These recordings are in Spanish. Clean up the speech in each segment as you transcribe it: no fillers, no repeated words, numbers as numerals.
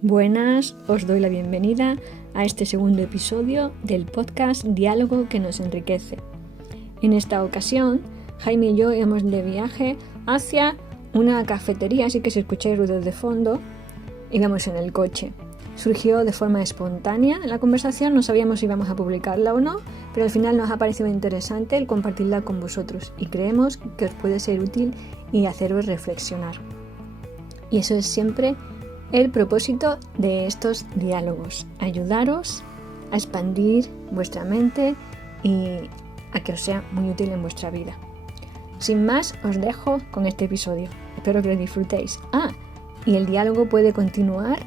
Buenas, os doy la bienvenida a este segundo episodio del podcast Diálogo que nos enriquece. En esta ocasión, Jaime y yo íbamos de viaje hacia una cafetería, así que si escucháis ruidos de fondo, íbamos en el coche. Surgió de forma espontánea la conversación, no sabíamos si íbamos a publicarla o no, pero al final nos ha parecido interesante el compartirla con vosotros y creemos que os puede ser útil y haceros reflexionar. Y eso es siempre el propósito de estos diálogos, ayudaros a expandir vuestra mente y a que os sea muy útil en vuestra vida. Sin más, os dejo con este episodio. Espero que lo disfrutéis. Y el diálogo puede continuar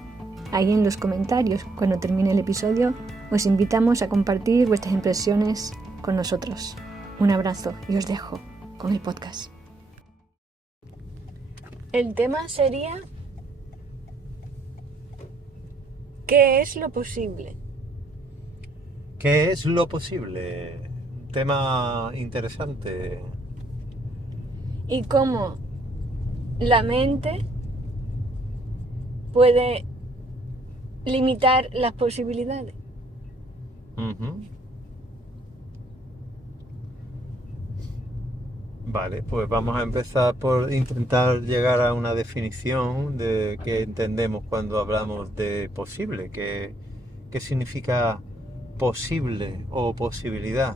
ahí en los comentarios. Cuando termine el episodio, os invitamos a compartir vuestras impresiones con nosotros. Un abrazo y os dejo con el podcast. El tema sería: ¿qué es lo posible? ¿Qué es lo posible? Un tema interesante. Y cómo la mente puede limitar las posibilidades. Vale, pues vamos a empezar por intentar llegar a una definición de qué entendemos cuando hablamos de posible. ¿Qué significa posible o posibilidad?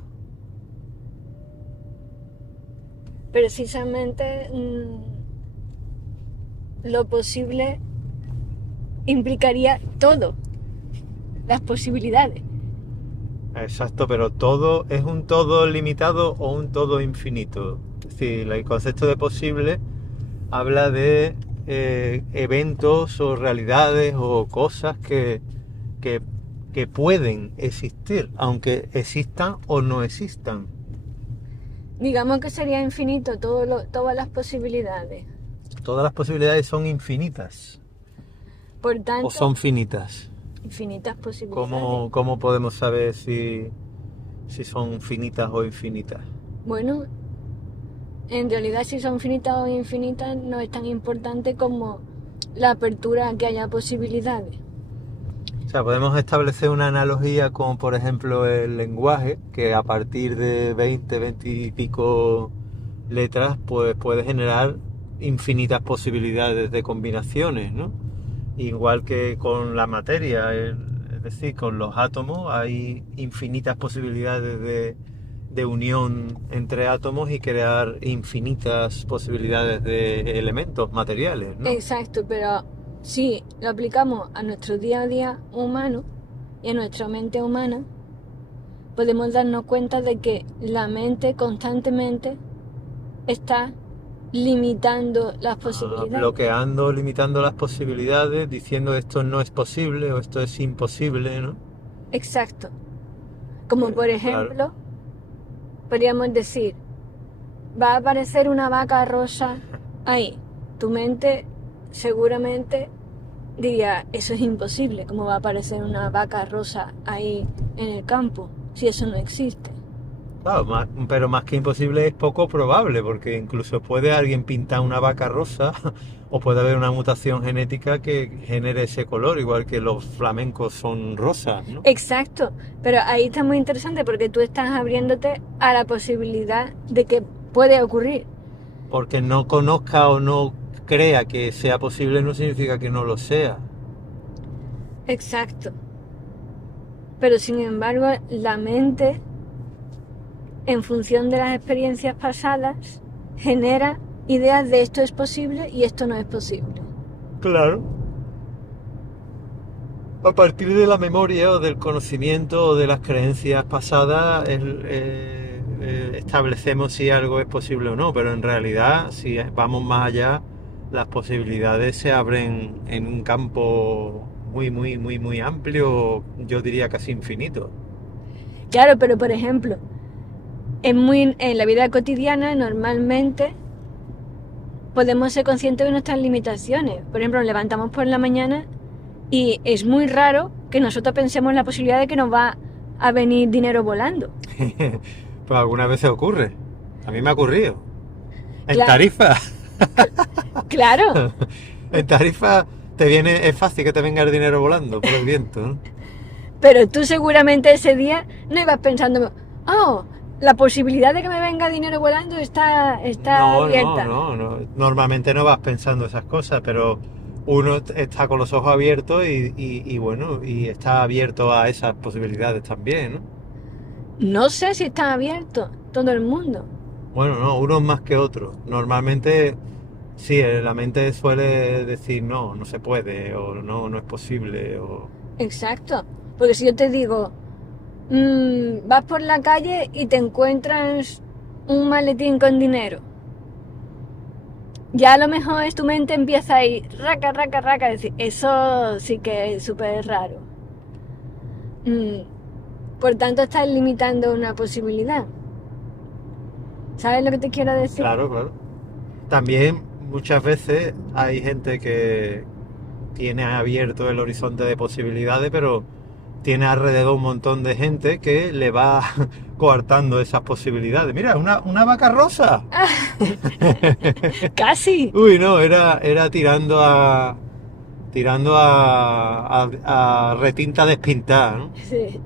Precisamente lo posible implicaría todo, las posibilidades. Exacto, pero ¿todo es un todo limitado o un todo infinito? Es decir, el concepto de posible habla de eventos o realidades o cosas que pueden existir, aunque existan o no existan. Digamos que sería infinito todas las posibilidades. Todas las posibilidades son infinitas. Por tanto, ¿O son finitas? Infinitas posibilidades. ¿Cómo podemos saber si son finitas o infinitas? Bueno, en realidad si son finitas o infinitas no es tan importante como la apertura a que haya posibilidades. O sea, podemos establecer una analogía con, por ejemplo, el lenguaje, que a partir de 20 y pico letras, pues puede generar infinitas posibilidades de combinaciones, ¿no? Igual que con la materia, es decir, con los átomos hay infinitas posibilidades de unión entre átomos y crear infinitas posibilidades de elementos materiales, ¿no? Exacto, pero si lo aplicamos a nuestro día a día humano y a nuestra mente humana, podemos darnos cuenta de que la mente constantemente está limitando las posibilidades. Bloqueando, limitando las posibilidades, diciendo esto no es posible o esto es imposible, ¿no? Exacto. Como por ejemplo, Claro. podríamos decir, va a aparecer una vaca rosa ahí. Tu mente seguramente diría, eso es imposible, ¿cómo va a aparecer una vaca rosa ahí en el campo si eso no existe? Claro, pero más que imposible es poco probable, porque incluso puede alguien pintar una vaca rosa o puede haber una mutación genética que genere ese color, igual que los flamencos son rosas, ¿no? Exacto, pero ahí está muy interesante porque tú estás abriéndote a la posibilidad de que puede ocurrir. Porque no conozca o no crea que sea posible no significa que no lo sea. Exacto. Pero sin embargo, la mente, en función de las experiencias pasadas, genera ideas de esto es posible y esto no es posible. Claro. A partir de la memoria o del conocimiento o de las creencias pasadas establecemos si algo es posible o no, pero en realidad si vamos más allá, las posibilidades se abren en un campo muy, muy, muy, muy amplio, yo diría casi infinito. Claro, pero por ejemplo, en la vida cotidiana normalmente podemos ser conscientes de nuestras limitaciones. Por ejemplo, nos levantamos por la mañana y es muy raro que nosotros pensemos en la posibilidad de que nos va a venir dinero volando. Pues algunas veces ocurre. A mí me ha ocurrido. En Claro. Tarifa. Claro. En Tarifa es fácil que te venga el dinero volando por el viento, ¿no? Pero tú seguramente ese día no ibas pensando, oh, la posibilidad de que me venga dinero volando está abierta. No. Normalmente no vas pensando esas cosas, pero uno está con los ojos abiertos y bueno, y está abierto a esas posibilidades también, ¿no? No sé si está abierto todo el mundo. Bueno, no, unos más que otros. Normalmente, sí, la mente suele decir no se puede, o no es posible, o... Exacto. Porque si yo te digo, vas por la calle y te encuentras un maletín con dinero, ya a lo mejor es tu mente empieza a ir raca, raca, raca, decir, eso sí que es súper raro. Por tanto, estás limitando una posibilidad. ¿Sabes lo que te quiero decir? Claro. También muchas veces hay gente que tiene abierto el horizonte de posibilidades, pero tiene alrededor un montón de gente que le va coartando esas posibilidades. Mira, una vaca rosa. Casi. Uy, no, era tirando a retinta despintada, ¿no? Sí.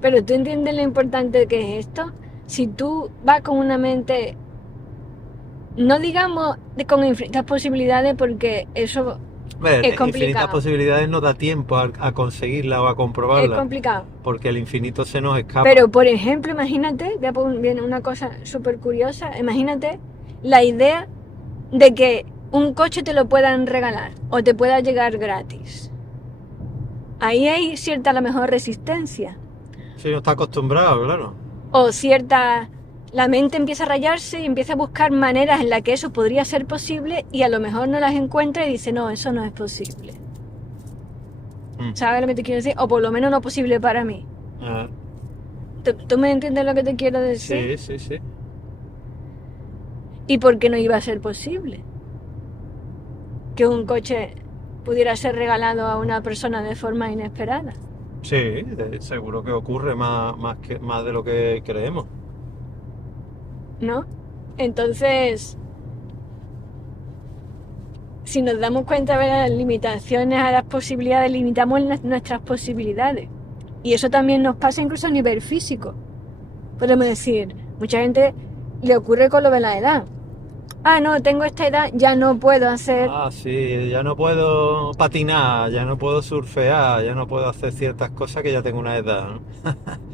Pero tú entiendes lo importante que es esto. Si tú vas con una mente, no digamos con infinitas posibilidades, porque eso Ver, es infinitas complicado. posibilidades no da tiempo a conseguirla o a Es comprobarla, complicado. porque el infinito se nos escapa. Pero, por ejemplo, imagínate, viene una cosa súper curiosa, imagínate la idea de que un coche te lo puedan regalar o te pueda llegar gratis. Ahí hay cierta, a lo mejor, resistencia. Si no está acostumbrado, claro. O cierta... La mente empieza a rayarse y empieza a buscar maneras en las que eso podría ser posible y a lo mejor no las encuentra y dice, no, eso no es posible. ¿Sabes lo que te quiero decir? O por lo menos no posible para mí. Ah, ¿Tú me entiendes lo que te quiero decir? sí. ¿Y por qué no iba a ser posible que un coche pudiera ser regalado a una persona de forma inesperada? Sí, seguro que ocurre más de lo que creemos. ¿No? Entonces, si nos damos cuenta de las limitaciones a las posibilidades, limitamos nuestras posibilidades. Y eso también nos pasa incluso a nivel físico. Podemos decir, mucha gente le ocurre con lo de la edad. Ah, no, tengo esta edad, ya no puedo hacer... Ah, sí, ya no puedo patinar, ya no puedo surfear, ya no puedo hacer ciertas cosas que ya tengo una edad, ¿no?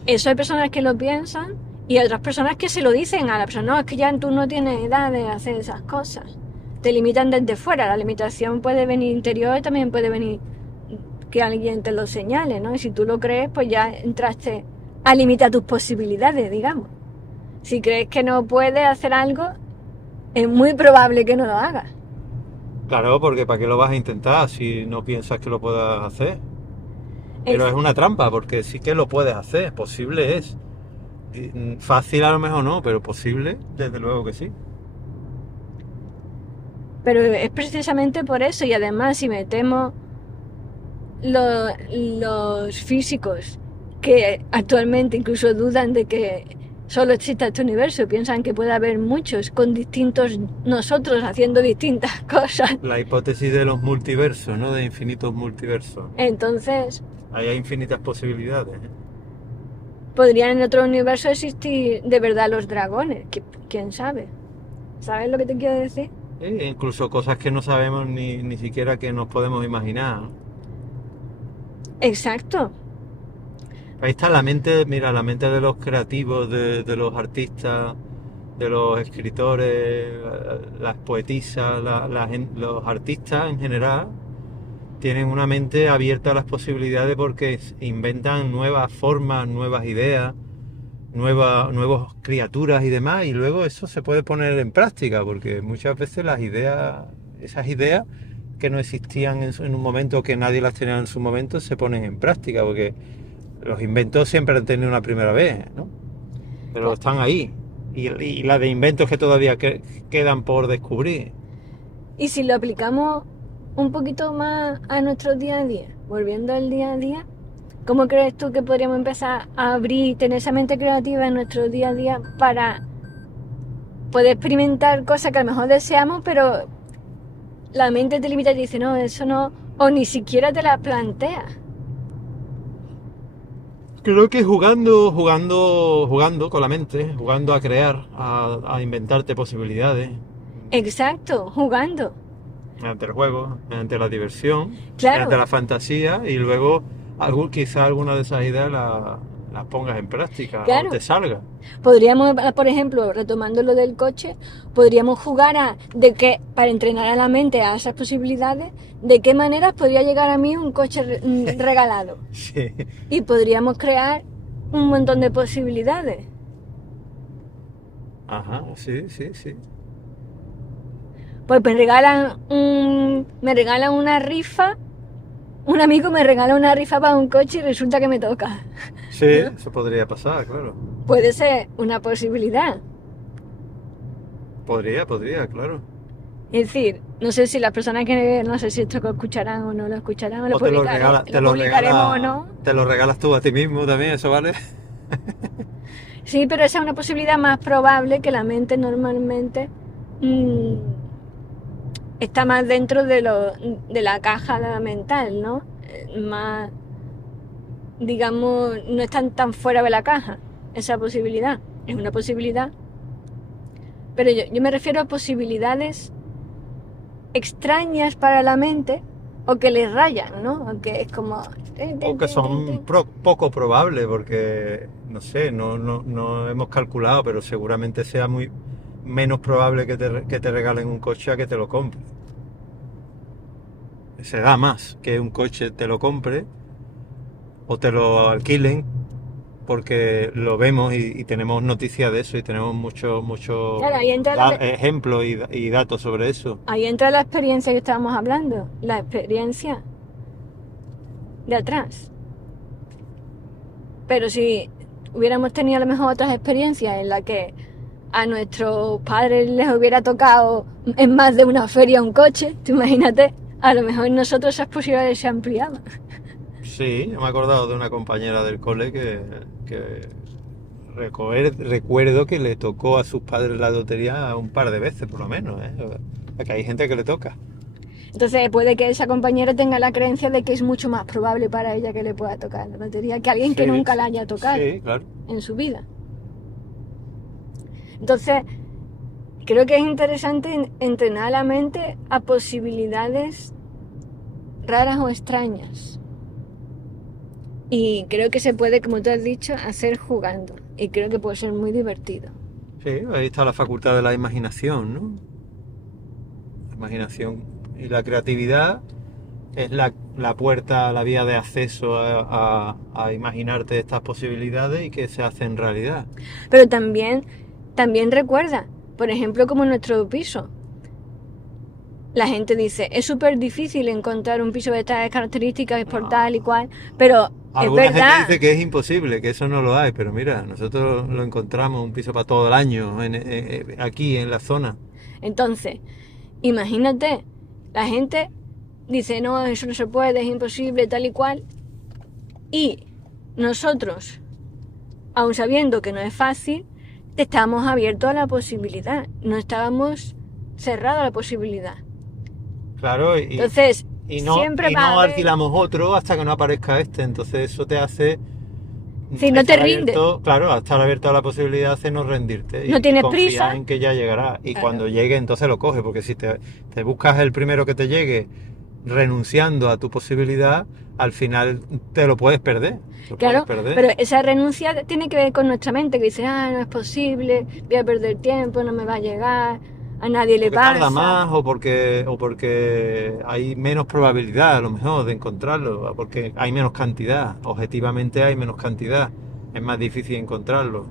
Eso hay personas que lo piensan y hay otras personas que se lo dicen a la persona, no, es que ya tú no tienes edad de hacer esas cosas. Te limitan desde fuera, la limitación puede venir interior y también puede venir que alguien te lo señale, ¿no? Y si tú lo crees, pues ya entraste a limitar tus posibilidades, digamos. Si crees que no puedes hacer algo, es muy probable que no lo hagas. Claro, porque ¿para qué lo vas a intentar si no piensas que lo puedas hacer? Pero es una trampa, porque sí que lo puedes hacer, posible es. Fácil a lo mejor no, pero posible, desde luego que sí. Pero es precisamente por eso, y además si metemos los físicos que actualmente incluso dudan de que solo exista este universo, piensan que puede haber muchos con distintos nosotros haciendo distintas cosas. La hipótesis de los multiversos, ¿no? De infinitos multiversos. Entonces, Ahí hay infinitas posibilidades, ¿eh? podrían en otro universo existir de verdad los dragones, quién sabe. ¿Sabes lo que te quiero decir? Incluso cosas que no sabemos ni siquiera que nos podemos imaginar, ¿no? Exacto. Ahí está la mente, mira, la mente de los creativos, de los artistas, de los escritores, las poetisas, los artistas en general tienen una mente abierta a las posibilidades porque inventan nuevas formas, nuevas ideas, nuevas criaturas y demás, y luego eso se puede poner en práctica, porque muchas veces esas ideas que no existían en un momento, que nadie las tenía en su momento, se ponen en práctica, porque los inventos siempre han tenido una primera vez, ¿no? Pero están ahí. Y la de inventos que todavía quedan por descubrir. Y si lo aplicamos un poquito más a nuestro día a día, volviendo al día a día, ¿cómo crees tú que podríamos empezar a abrir, tener esa mente creativa en nuestro día a día para poder experimentar cosas que a lo mejor deseamos, pero la mente te limita y te dice, no, eso no, o ni siquiera te la planteas. Creo que jugando con la mente, jugando a crear, a inventarte posibilidades, Exacto, jugando. mediante el juego, mediante la diversión, Claro. mediante la fantasía, y luego quizá alguna de esas ideas las pongas en práctica Claro. o te salga. Podríamos, por ejemplo, retomando lo del coche, podríamos jugar para entrenar a la mente a esas posibilidades, de qué maneras podría llegar a mí un coche regalado. Sí. Y podríamos crear un montón de posibilidades. Ajá, sí, sí, sí. Pues me regalan una rifa, un amigo me regala una rifa para un coche y resulta que me toca. Sí, ¿no? eso podría pasar, claro. Puede ser una posibilidad. Podría, claro. Es decir, no sé si las personas que no sé si esto lo escucharán o no lo escucharán, o lo O te lo publicaremos o no. te lo regalas tú a ti mismo también, eso vale. Sí, pero esa es una posibilidad más probable que la mente normalmente está más dentro de la caja mental, ¿no? Más, digamos, no es tan fuera de la caja esa posibilidad. Es una posibilidad. Pero yo me refiero a posibilidades extrañas para la mente o que le rayan, ¿no? O que es como... O que son poco probables, porque, no sé, no hemos calculado, pero seguramente sea muy menos probable que te regalen un coche a que te lo compre. Se da más que un coche te lo compre o te lo alquilen, porque lo vemos y tenemos noticias de eso y tenemos muchos Claro, ahí entra ejemplos y datos sobre eso. Ahí entra la experiencia que estábamos hablando, la experiencia de atrás. Pero si hubiéramos tenido a lo mejor otras experiencias en las que a nuestros padres les hubiera tocado en más de una feria un coche, tú imagínate, a lo mejor nosotros esas posibilidades se ampliaban. Sí, yo me he acordado de una compañera del cole que recuerdo que le tocó a sus padres la lotería un par de veces por lo menos, ¿eh? Que hay gente que le toca. Entonces puede que esa compañera tenga la creencia de que es mucho más probable para ella que le pueda tocar la lotería que alguien que nunca la haya tocado claro. en su vida. Entonces, creo que es interesante entrenar la mente a posibilidades raras o extrañas. Y creo que se puede, como tú has dicho, hacer jugando. Y creo que puede ser muy divertido. Sí, ahí está la facultad de la imaginación, ¿no? La imaginación y la creatividad es la puerta, la vía de acceso a imaginarte estas posibilidades y que se hacen realidad. Pero también recuerda, por ejemplo, como en nuestro piso. La gente dice, es súper difícil encontrar un piso de estas características por tal y cual, pero alguna es verdad. gente dice que es imposible, que eso no lo hay, pero mira, nosotros lo encontramos, un piso para todo el año, aquí en la zona. Entonces, imagínate, la gente dice, no, eso no se puede, es imposible, tal y cual, y nosotros, aun sabiendo que no es fácil, estamos abiertos a la posibilidad, no estábamos cerrados a la posibilidad. Claro, entonces, siempre no alquilamos otro hasta que no aparezca este, entonces eso te hace... Si no te rindes. Claro, estar abierto a la posibilidad hace no rendirte. No tienes confías prisa. en que ya llegará. Y claro. Cuando llegue, entonces lo coges, porque si te buscas el primero que te llegue renunciando a tu posibilidad, al final te lo puedes perder. Claro, pero esa renuncia tiene que ver con nuestra mente, que dice, no es posible, voy a perder tiempo, no me va a llegar, a nadie le pasa. Tarda más o porque hay menos probabilidad a lo mejor de encontrarlo, porque hay menos cantidad, objetivamente hay menos cantidad, es más difícil encontrarlo.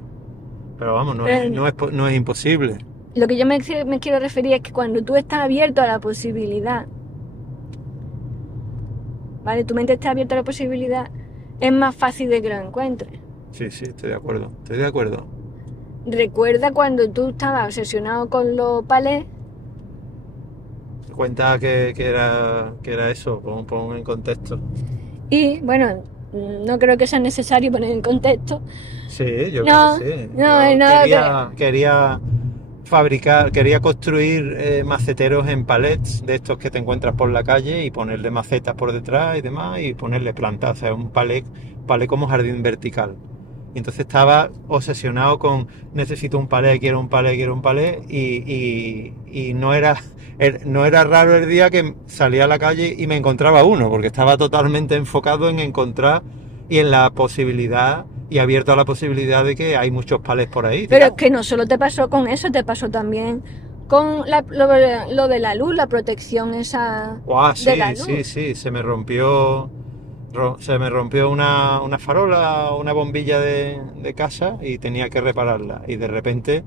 Pero vamos, no es imposible. Lo que yo me quiero referir es que cuando tú estás abierto a la posibilidad, ¿vale? Tu mente está abierta a la posibilidad, es más fácil de que lo encuentres. Sí, estoy de acuerdo. Recuerda cuando tú estabas obsesionado con los palés. Cuenta que era eso, pon en contexto. Y bueno, no creo que sea necesario poner en contexto. Sí, yo creo que sí. Quería quería construir maceteros en palets de estos que te encuentras por la calle y ponerle macetas por detrás y demás y ponerle plantas, o sea, un palet como jardín vertical. Y entonces estaba obsesionado con necesito un palet, quiero un palet y no era raro el día que salía a la calle y me encontraba uno, porque estaba totalmente enfocado en encontrar y en la posibilidad y abierto a la posibilidad de que hay muchos palets por ahí. Pero es que no solo te pasó con eso, te pasó también con lo de la luz, la protección esa Sí, de la luz. sí, se me rompió una farola, una bombilla de casa y tenía que repararla. Y de repente,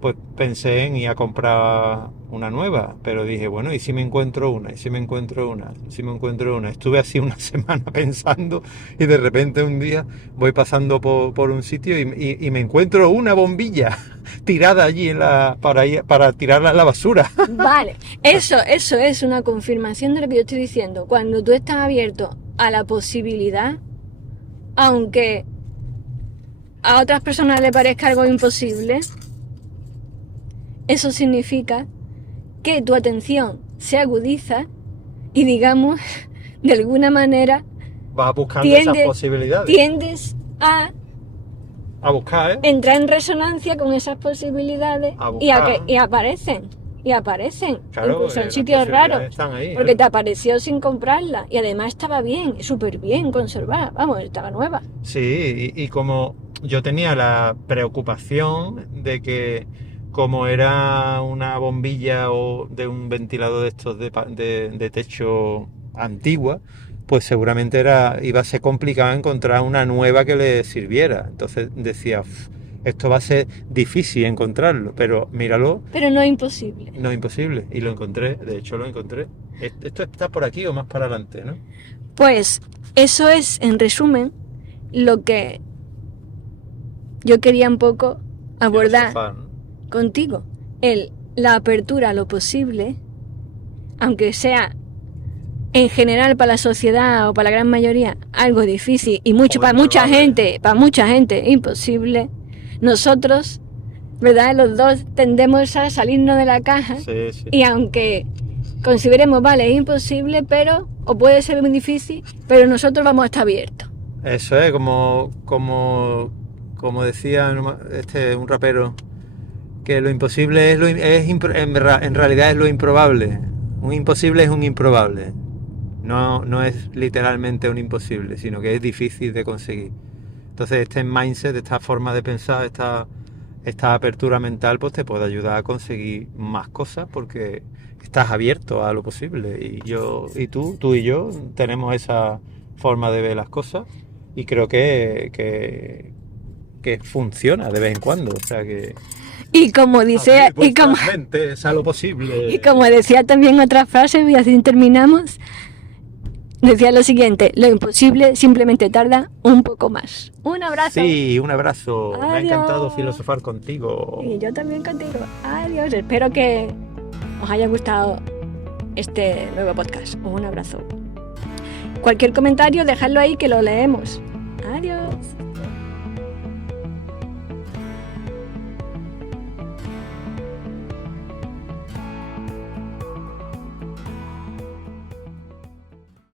pues pensé en ir a comprar una nueva, pero dije, bueno, ¿y si me encuentro una? ¿Y si me encuentro una? ¿Y si me encuentro una? Estuve así una semana pensando y de repente un día voy pasando por un sitio y me encuentro una bombilla tirada allí para tirarla en la basura. Vale, eso es una confirmación de lo que yo estoy diciendo. Cuando tú estás abierto a la posibilidad, aunque a otras personas le parezca algo imposible, eso significa que tu atención se agudiza y, digamos, de alguna manera Vas buscando esas posibilidades. tiendes a buscar, entrar en resonancia con esas posibilidades y aparecen. Claro, incluso en sitios raros, están ahí, porque te apareció sin comprarla y además estaba bien, súper bien conservada, vamos, estaba nueva. Sí, y como yo tenía la preocupación de que como era una bombilla o de un ventilador de estos de techo antigua, pues seguramente iba a ser complicado encontrar una nueva que le sirviera. Entonces decía, esto va a ser difícil encontrarlo, pero míralo. Pero no es imposible. No es imposible, y lo encontré, de hecho lo encontré. Esto está por aquí o más para adelante, ¿no? Pues eso es, en resumen, lo que yo quería un poco abordar Filosofar, ¿no? contigo. La apertura a lo posible, aunque sea en general para la sociedad o para la gran mayoría algo difícil y para mucha gente imposible, nosotros, ¿verdad? Los dos tendemos a salirnos de la caja. Sí. Y aunque consideremos, vale, es imposible, pero o puede ser muy difícil, pero nosotros vamos a estar abiertos. Eso es, como decía un rapero, que lo imposible en realidad es lo improbable. Un imposible es un improbable. No es literalmente un imposible, sino que es difícil de conseguir. Entonces este mindset, esta forma de pensar, esta apertura mental, pues te puede ayudar a conseguir más cosas porque estás abierto a lo posible. Y tú y yo tenemos esa forma de ver las cosas y creo que funciona de vez en cuando. O sea que... Y como dice, mentes a lo posible. Y como decía también otra frase, y así terminamos, decía lo siguiente: lo imposible simplemente tarda un poco más. Un abrazo. Sí, un abrazo. Adiós. Me ha encantado filosofar contigo. Y yo también contigo. Adiós. Espero que os haya gustado este nuevo podcast. Un abrazo. Cualquier comentario, dejadlo ahí que lo leemos. Adiós.